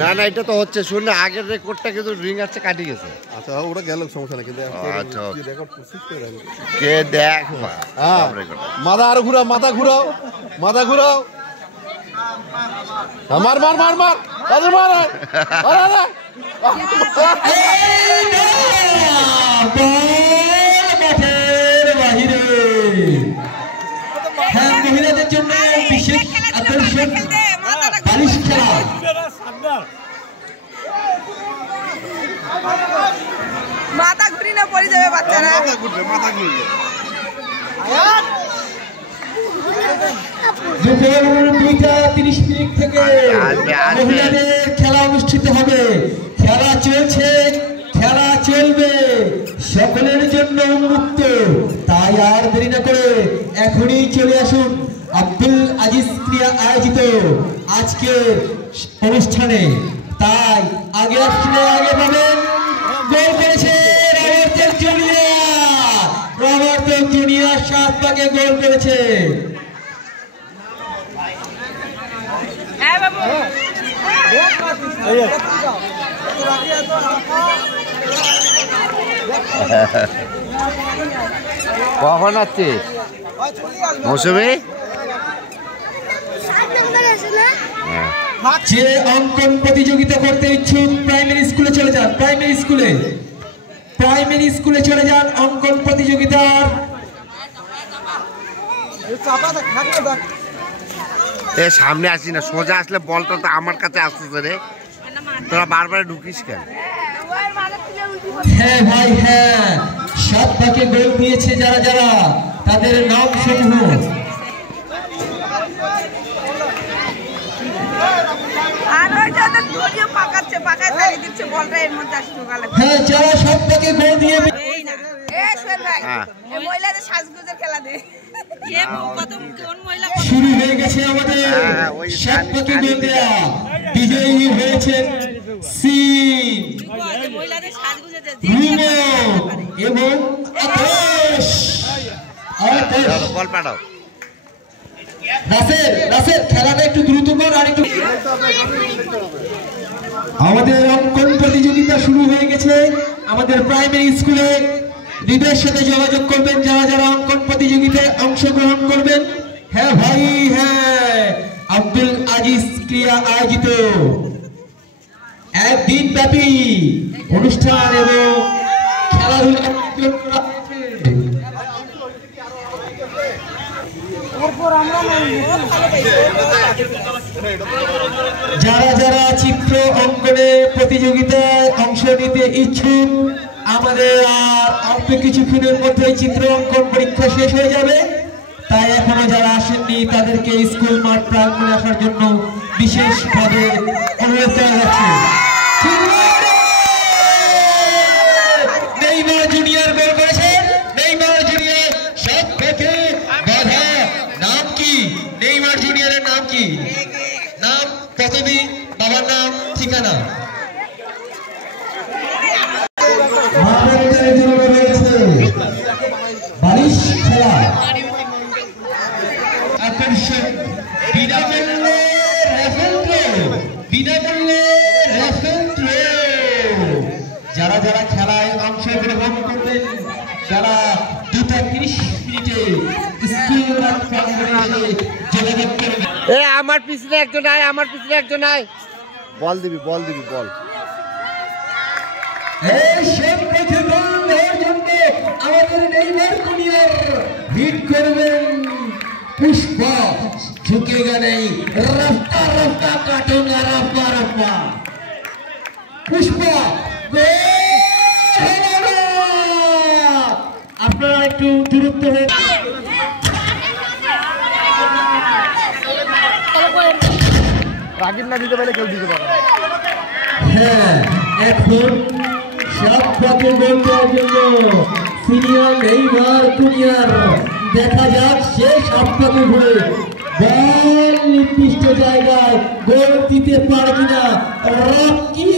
না না এটা তো হচ্ছে শুনে আগের রেকর্ডটা কিন্তু রিং আছে কাটি গেছে। আচ্ছা ওটা গেল সমস্যা না কিন্তু আচ্ছা রেকর্ড প্রসেস করে দেন কে দেখ হ্যাঁ মাথা আর ঘুরাও মাথা ঘুরাও মাথা ঘুরাও মার মার মার মার তাদের মার আরে বাহিরে হ্যাঁ মহিলাদের জন্য বিশেষ আকর্ষণ বালিশ খেলা মাথা ঘুরি না পড়ে যাবে বাচ্চারা মাথা ঘুরবে মাথা ঘুরবে দুপুর 2টা 30 মিনিট থেকে মহিলাদের খেলা অনুষ্ঠিত হবে। খেলা চলছে খেলা চলবে সকলের জন্য উন্মুক্ত, তাই আর দেরি না করে এখনই চলে আসুন আব্দুল আজিজ ক্রিয়া আয়োজিত আজকের অনুষ্ঠানে। তাই আগে আসলে আগে পাবেন। গোল করেছে রবার্তো জুনিয়র 7 পাকে গোল করেছে। কখন আসছিস মৌসুমি? যে অঙ্কন প্রতিযোগিতা করতে ইচ্ছুক প্রাইমারি স্কুলে চলে যান, প্রাইমারি স্কুলে চলে যান অঙ্কন প্রতিযোগিতার। এ সামনে আসি না, সোজা আসলে বলটা তো আমার কাছে আসতেছে রে, তোরা বারবার ঢুকিস কেন? হ্যাঁ ভাই হ্যাঁ, 7 পাকে গোল দিয়েছে যারা যারা তাদের নাম সমূহ। হ্যাঁ যারা 7 পাকে গোল দিয়ে শুরু হয়ে গেছে আমাদের 7 পাকে গোল দেয়া। বিজয়ী হয়েছেন এবং বল পাঠাও রাসেল খেলাটা একটু দ্রুত কর আর একটু। আমাদের অঙ্কন প্রতিযোগিতা শুরু হয়ে গেছে আমাদের প্রাইমারি স্কুলে। দিদের সাথে যোগাযোগ করবেন যারা যারা অঙ্কন প্রতিযোগিতায় অংশগ্রহণ করবেন। হ্যাঁ ভাই হ্যাঁ, আব্দুল আজিজ ক্রিয়া আয়োজিত একদিন ব্যাপী অনুষ্ঠান এবং খেলাধুলা যারা যারা চিত্র অঙ্কনে প্রতিযোগিতায় অংশ নিতে ইচ্ছুক, আমাদের আর অল্প কিছুক্ষণের মধ্যে চিত্র অঙ্কন পরীক্ষা শেষ হয়ে যাবে। তাই এখনো যারা আসেননি তাদেরকে স্কুল মাঠ প্রাঙ্গণে আসার জন্য বিশেষভাবে অনুরোধ করা যাচ্ছে। নেইমার জুনিয়র গোল করেছে, নেইমার জুনিয়র সব থেকে বাধা। নাম কি নেইমার জুনিয়রের নাম কি? নাম প্রথমে বাবার নাম ঠিকানা। বালিশ খেলা আকর্ষণ বিনামূল্যে যারা যারা খেলায় অংশগ্রহণ করবেন, যারা 2টা 30 মিনিটে স্কুল মাঠ প্রাঙ্গণে যোগাযোগ করবেন। এ আমার পিছনে একজন আয়, আমার পিছনে একজন আয়, বল দিবি বল। এই সব দেখে গোলের জন্য আমাদের নেইমার জুনিয়র হিট করবেন। পুষ্পা ঝুঁকেগা নেই, রাফতা কাটুঙ্গা রাফা পুষ্পা। আপনারা একটু দূরত্ব হয়ে রাগির না দিতে পারলে কেউ দিতে পারে। হ্যাঁ এখন 7 পাকে গোল দেওয়ার জন্য সিনিয়র নেইমার জুনিয়র দেখা যাক সে 7 পাকে ঘুরে বল নির্দিষ্ট জায়গায় গোল দিতে পারে কিনা। রকি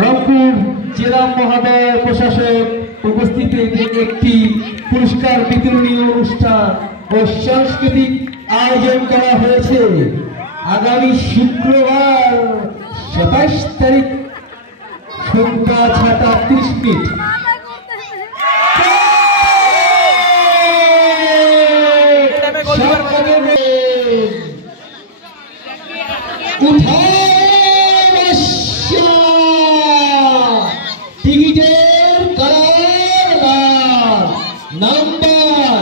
রংপুর জেলা মহোদয় প্রশাসক উপস্থিত। ভিত্তিতে একটি পুরস্কার বিতরণী অনুষ্ঠান ও সাংস্কৃতিক আয়োজন করা হয়েছে আগামী শুক্রবার 27 তারিখ সন্ধ্যা 6:30। টিকিটের কালার নাম্বার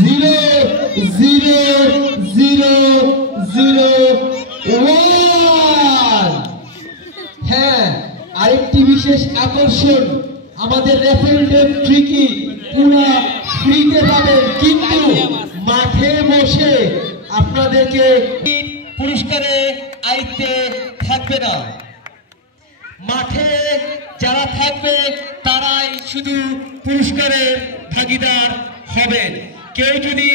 00001। হ্যাঁ, আরেকটি বিশেষ আকর্ষণ, আমাদের রেফেল ড্রেপ টিকিট পুরো ফ্রিতে পাবেন, কিন্তু মাঠে বসে আপনাদেরকে পুরস্কারে আইতে থাকবে না। মাঠে যারা থাকবে তারাই শুধু পুরস্কারের ভাগিদার হবেন। কেউ যদি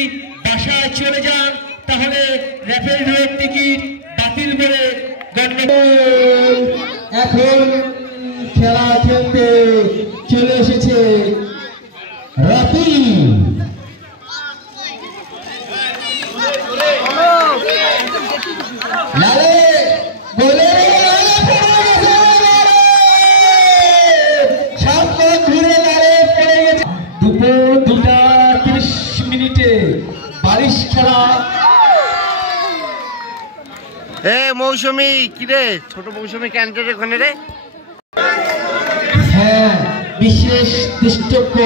বাসায় চলে যান তাহলে রেফেল ড্রেপ টিকিট বাতিল বলে গণ্য। এখন খেলা খেলতে চলে এসেছে রাতুল। লালে বলে দুপুর 2:30 বারিশ খেলা। মৌসুমী কিরে, ছোট মৌসুমী ক্যান্টের ওখানে রে। হ্যাঁ, বিশেষ দুষ্টব্য